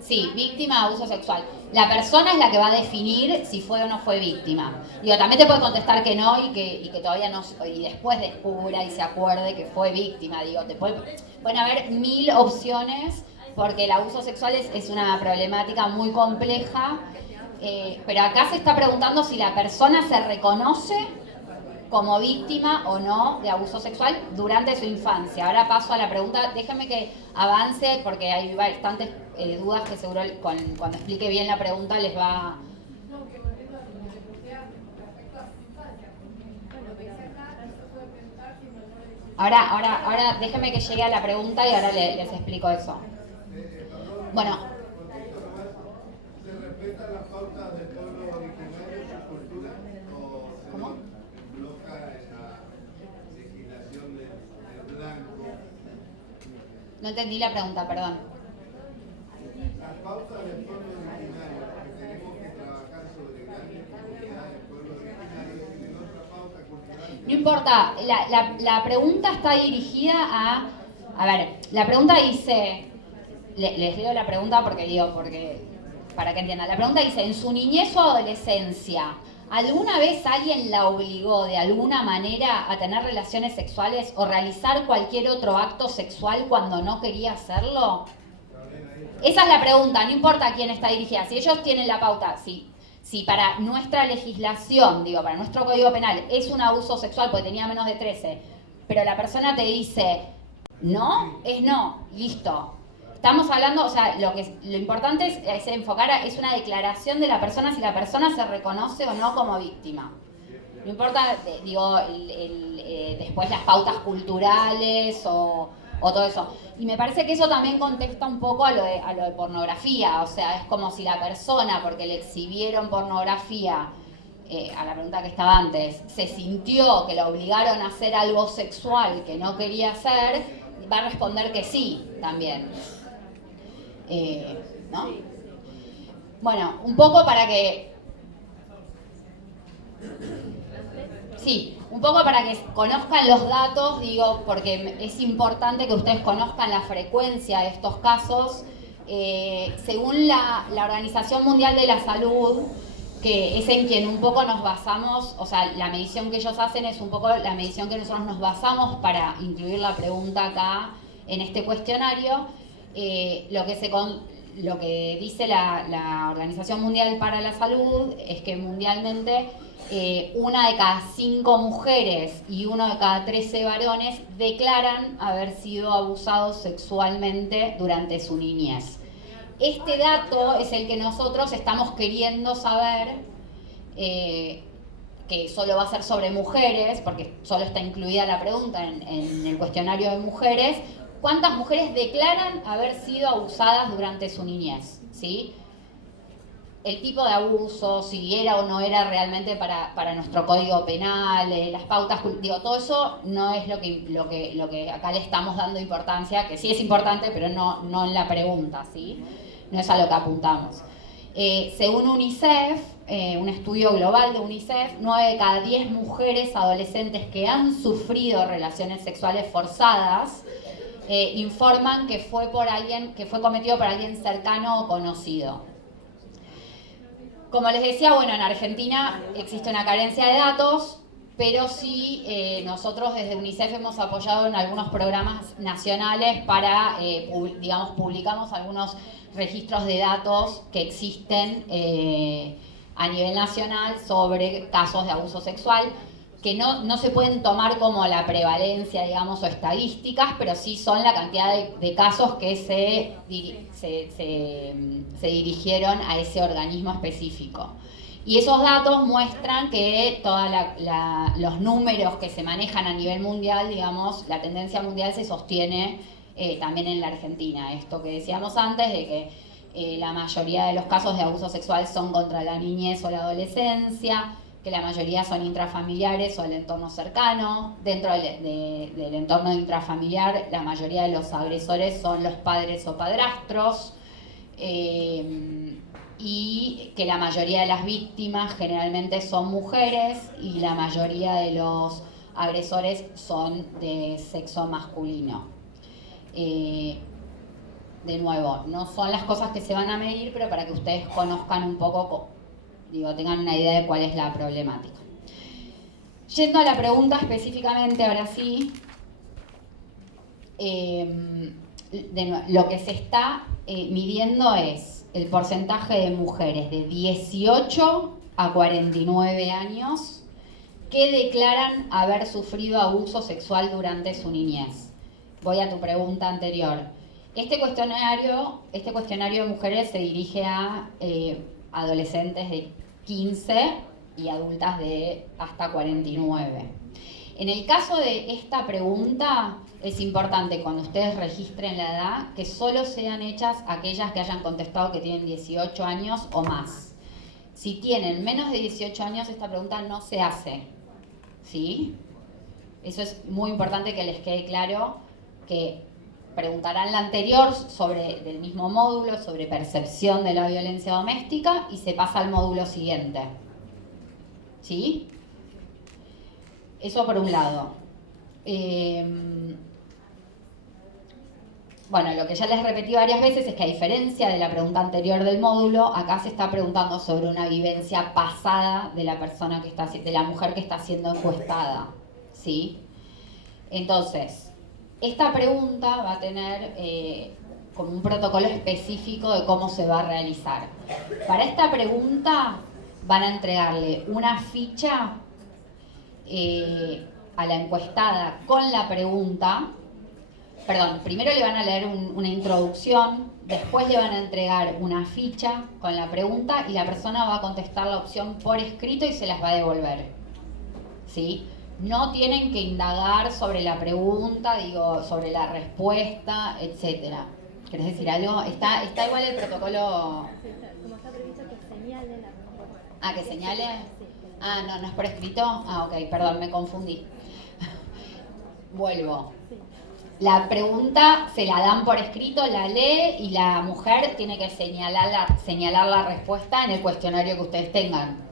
Sí, víctima de abuso sexual. La persona es la que va a definir si fue o no fue víctima. Digo, también te puede contestar que no y que todavía no, y después descubra y se acuerde que fue víctima. Digo, pueden haber 1000 opciones, porque el abuso sexual es una problemática muy compleja, pero acá se está preguntando si la persona se reconoce como víctima o no de abuso sexual durante su infancia. Ahora paso a la pregunta, déjenme que avance porque hay bastantes dudas que seguro cuando explique bien la pregunta les va... No, que volviendo a lo que te pregunté antes, con respecto a su infancia, lo que dice acá, no se puede preguntar si menor de 18 Ahora déjenme que llegue a la pregunta y ahora les explico eso. Bueno, ¿se respetan las pautas del pueblo originario y su cultura o se ¿cómo? bloca esa legislación del blanco? No entendí la pregunta, perdón. Las pautas del pueblo originario, porque tenemos que trabajar sobre grandes comunidades del pueblo originario y tienen otra pauta cultural. No importa, la pregunta está dirigida a ver, la pregunta dice, les leo la pregunta porque para que entiendan. La pregunta dice, en su niñez o adolescencia, ¿alguna vez alguien la obligó de alguna manera a tener relaciones sexuales o realizar cualquier otro acto sexual cuando no quería hacerlo? Esa es la pregunta, no importa a quién está dirigida. Si ellos tienen la pauta, si para nuestra legislación, digo, para nuestro código penal, es un abuso sexual porque tenía menos de 13, pero la persona te dice, no, es no, listo. Estamos hablando, o sea, lo importante es enfocar, es una declaración de la persona si la persona se reconoce o no como víctima. No importa, digo, después las pautas culturales o todo eso. Y me parece que eso también contesta un poco a lo de pornografía. O sea, es como si la persona, porque le exhibieron pornografía, a la pregunta que estaba antes, se sintió que la obligaron a hacer algo sexual que no quería hacer, va a responder que sí también. ¿No? Bueno, un poco para que... Sí, un poco para que conozcan los datos, digo, porque es importante que ustedes conozcan la frecuencia de estos casos. Según la Organización Mundial de la Salud, que es en quien un poco nos basamos, o sea, la medición que ellos hacen es un poco la medición que nosotros nos basamos para incluir la pregunta acá en este cuestionario. Lo que dice la Organización Mundial para la Salud es que mundialmente 1 de cada 5 mujeres y 1 de cada 13 varones declaran haber sido abusados sexualmente durante su niñez. Este dato es el que nosotros estamos queriendo saber, que solo va a ser sobre mujeres, porque solo está incluida la pregunta en el cuestionario de mujeres. ¿Cuántas mujeres declaran haber sido abusadas durante su niñez? ¿Sí? el tipo de abuso, si era o no era realmente para nuestro código penal, las pautas, digo, todo eso no es lo que acá le estamos dando importancia, que sí es importante, pero no en la pregunta, ¿sí? No es a lo que apuntamos. Según UNICEF, un estudio global de UNICEF, 9 de cada 10 mujeres adolescentes que han sufrido relaciones sexuales forzadas informan que fue cometido por alguien cercano o conocido. Como les decía, bueno, en Argentina existe una carencia de datos, pero sí nosotros desde UNICEF hemos apoyado en algunos programas nacionales para, digamos, publicamos algunos registros de datos que existen a nivel nacional sobre casos de abuso sexual, que no se pueden tomar como la prevalencia, digamos, o estadísticas, pero sí son la cantidad de casos que se dirigieron a ese organismo específico. Y esos datos muestran que todos los números que se manejan a nivel mundial, digamos, la tendencia mundial se sostiene también en la Argentina. Esto que decíamos antes de que la mayoría de los casos de abuso sexual son contra la niñez o la adolescencia, que la mayoría son intrafamiliares o el entorno cercano. Dentro del entorno intrafamiliar, la mayoría de los agresores son los padres o padrastros, y que la mayoría de las víctimas generalmente son mujeres y la mayoría de los agresores son de sexo masculino. De nuevo, no son las cosas que se van a medir, pero para que ustedes conozcan un poco, tengan una idea de cuál es la problemática. Yendo a la pregunta específicamente, ahora sí, lo que se está midiendo es el porcentaje de mujeres de 18 a 49 años que declaran haber sufrido abuso sexual durante su niñez. Voy a tu pregunta anterior. Este cuestionario de mujeres se dirige a adolescentes de 15 y adultas de hasta 49. En el caso de esta pregunta, es importante cuando ustedes registren la edad que solo sean hechas aquellas que hayan contestado que tienen 18 años o más. Si tienen menos de 18 años, esta pregunta no se hace, ¿sí? Eso es muy importante que les quede claro, que preguntarán la anterior del mismo módulo, sobre percepción de la violencia doméstica, y se pasa al módulo siguiente. ¿Sí? Eso por un lado. Bueno, lo que ya les repetí varias veces es que a diferencia de la pregunta anterior del módulo, acá se está preguntando sobre una vivencia pasada de la persona de la mujer que está siendo encuestada. ¿Sí? Entonces, esta pregunta va a tener como un protocolo específico de cómo se va a realizar. Para esta pregunta van a entregarle una ficha a la encuestada con la pregunta. Perdón, primero le van a leer una introducción, después le van a entregar una ficha con la pregunta y la persona va a contestar la opción por escrito y se las va a devolver. ¿Sí? No tienen que indagar sobre la pregunta, sobre la respuesta, etcétera. ¿Querés decir algo? Está igual el protocolo. Sí, como está previsto que señale la respuesta. Ah, ¿que señale? Ah, no es por escrito. Ah, ok, perdón, me confundí. Vuelvo. La pregunta se la dan por escrito, la lee y la mujer tiene que señalar la respuesta en el cuestionario que ustedes tengan.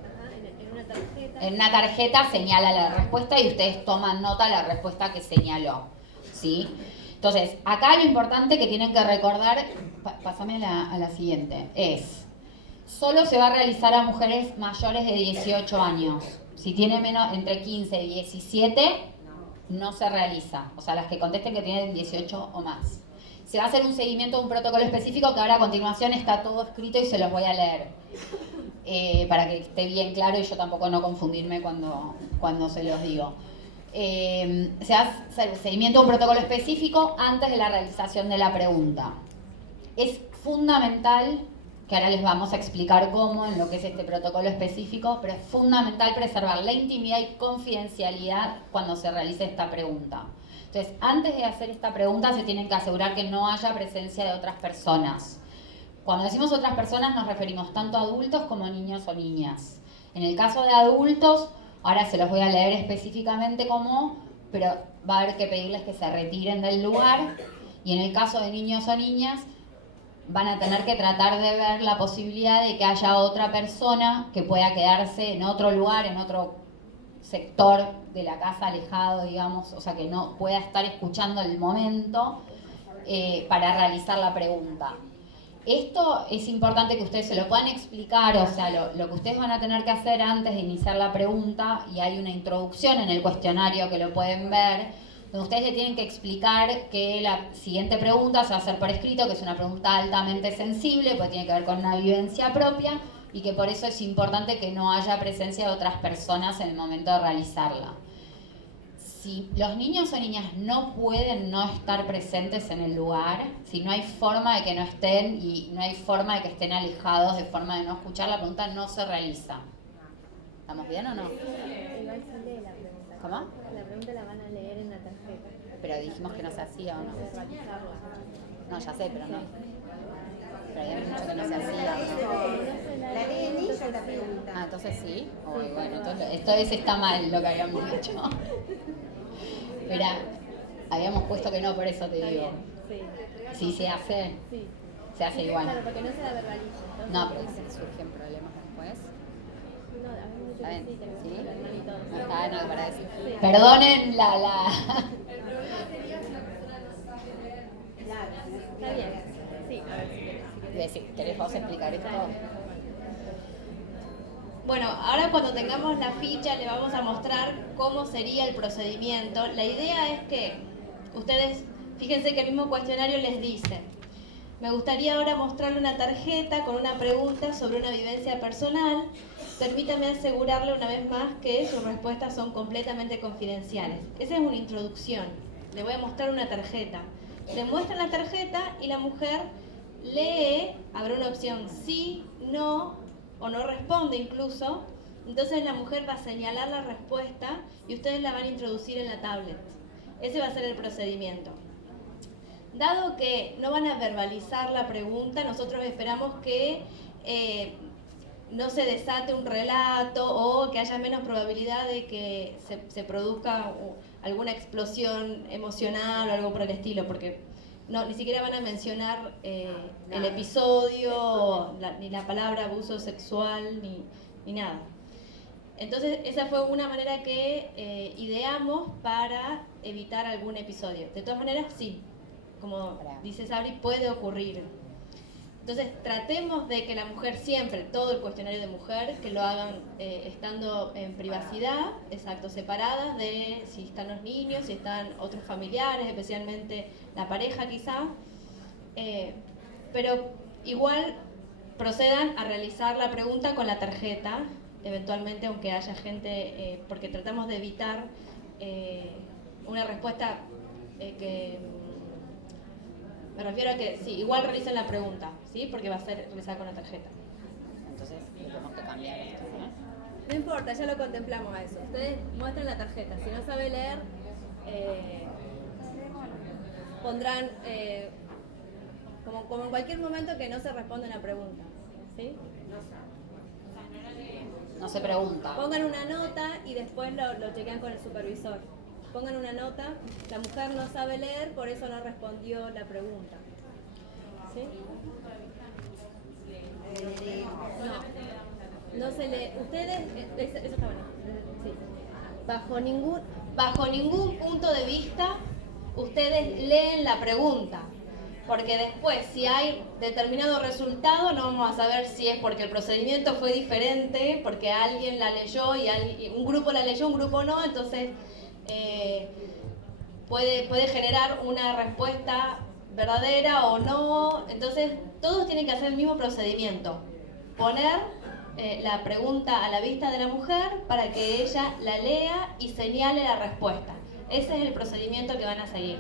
En una tarjeta señala la respuesta y ustedes toman nota de la respuesta que señaló. ¿Sí? Entonces, acá lo importante que tienen que recordar, pásame a la siguiente, es, solo se va a realizar a mujeres mayores de 18 años. Si tiene entre 15 y 17, no se realiza. O sea, las que contesten que tienen 18 o más. Se va a hacer un seguimiento de un protocolo específico que ahora a continuación está todo escrito y se los voy a leer. Para que esté bien claro y yo tampoco no confundirme cuando se los digo. Se hace el seguimiento de un protocolo específico antes de la realización de la pregunta. Es fundamental, que ahora les vamos a explicar cómo en lo que es este protocolo específico, pero es fundamental preservar la intimidad y confidencialidad cuando se realice esta pregunta. Entonces, antes de hacer esta pregunta se tienen que asegurar que no haya presencia de otras personas. Cuando decimos otras personas nos referimos tanto a adultos como a niños o niñas. En el caso de adultos, ahora se los voy a leer específicamente cómo, pero va a haber que pedirles que se retiren del lugar. Y en el caso de niños o niñas, van a tener que tratar de ver la posibilidad de que haya otra persona que pueda quedarse en otro lugar, en otro sector de la casa alejado, digamos, o sea, que no pueda estar escuchando el momento para realizar la pregunta. Esto es importante que ustedes se lo puedan explicar, o sea, lo que ustedes van a tener que hacer antes de iniciar la pregunta, y hay una introducción en el cuestionario que lo pueden ver, donde ustedes le tienen que explicar que la siguiente pregunta se va a hacer por escrito, que es una pregunta altamente sensible, porque tiene que ver con una vivencia propia, y que por eso es importante que no haya presencia de otras personas en el momento de realizarla. Si los niños o niñas no pueden no estar presentes en el lugar, si no hay forma de que no estén y no hay forma de que estén alejados, de forma de no escuchar, la pregunta no se realiza. ¿Estamos bien o no? Igual se lee la pregunta. ¿Cómo? La pregunta la van a leer en la tarjeta. Pero dijimos que no se hacía o no. Verbalizarla. No, ya sé, pero no. Pero había dicho que no se hacía. La leen ella la pregunta. Ah, entonces sí. Uy, bueno, entonces está mal lo que habíamos dicho. Pero habíamos puesto que no, por eso te digo. Sí. Sí, se hace. Sí. Se hace igual. Claro, porque no se la verbaliza. Entonces, No, pero surgen problemas después. No, habíamos dicho ¿Está bien? que sí, tenemos ¿Sí? que hablar y todo. No está nada para decir. Sí. Perdonen la... Está bien. Sí, a ver si querés. ¿Querés vos explicar esto? Bueno, ahora cuando tengamos la ficha le vamos a mostrar cómo sería el procedimiento. La idea es que ustedes, fíjense que el mismo cuestionario les dice: me gustaría ahora mostrarle una tarjeta con una pregunta sobre una vivencia personal. Permítame asegurarle una vez más que sus respuestas son completamente confidenciales. Esa es una introducción. Le voy a mostrar una tarjeta. Le muestran la tarjeta y la mujer lee, habrá una opción sí, no o no responde incluso. Entonces la mujer va a señalar la respuesta y ustedes la van a introducir en la tablet. Ese va a ser el procedimiento. Dado que no van a verbalizar la pregunta, nosotros esperamos que no se desate un relato o que haya menos probabilidad de que se produzca alguna explosión emocional o algo por el estilo, porque no, ni siquiera van a mencionar el episodio, ni la palabra abuso sexual, ni nada. Entonces, esa fue una manera que ideamos para evitar algún episodio. De todas maneras, sí, como dice Sabri, puede ocurrir. Entonces, tratemos de que la mujer siempre, todo el cuestionario de mujer, que lo hagan estando en privacidad, exacto, separadas de si están los niños, si están otros familiares, especialmente la pareja quizá. Pero igual procedan a realizar la pregunta con la tarjeta, eventualmente, aunque haya gente, porque tratamos de evitar una respuesta que... Me refiero a que sí, igual realicen la pregunta, ¿sí? Porque va a ser realizada con la tarjeta. Entonces, tenemos que cambiar esto, ¿no? No importa, ya lo contemplamos a eso. Ustedes muestren la tarjeta. Si no sabe leer, pondrán, como en cualquier momento que no se responde una pregunta, ¿sí? No se pregunta. Pongan una nota y después lo chequean con el supervisor. Pongan una nota, la mujer no sabe leer, por eso no respondió la pregunta. ¿Sí? No se lee. Ustedes, eso está bueno. Sí. Bajo ningún punto de vista, ustedes leen la pregunta. Porque después, si hay determinado resultado, no vamos a saber si es porque el procedimiento fue diferente, porque alguien la leyó y un grupo la leyó, un grupo no, entonces... puede generar una respuesta verdadera o no. Entonces todos tienen que hacer el mismo procedimiento, poner la pregunta a la vista de la mujer para que ella la lea y señale la respuesta. Ese es el procedimiento que van a seguir.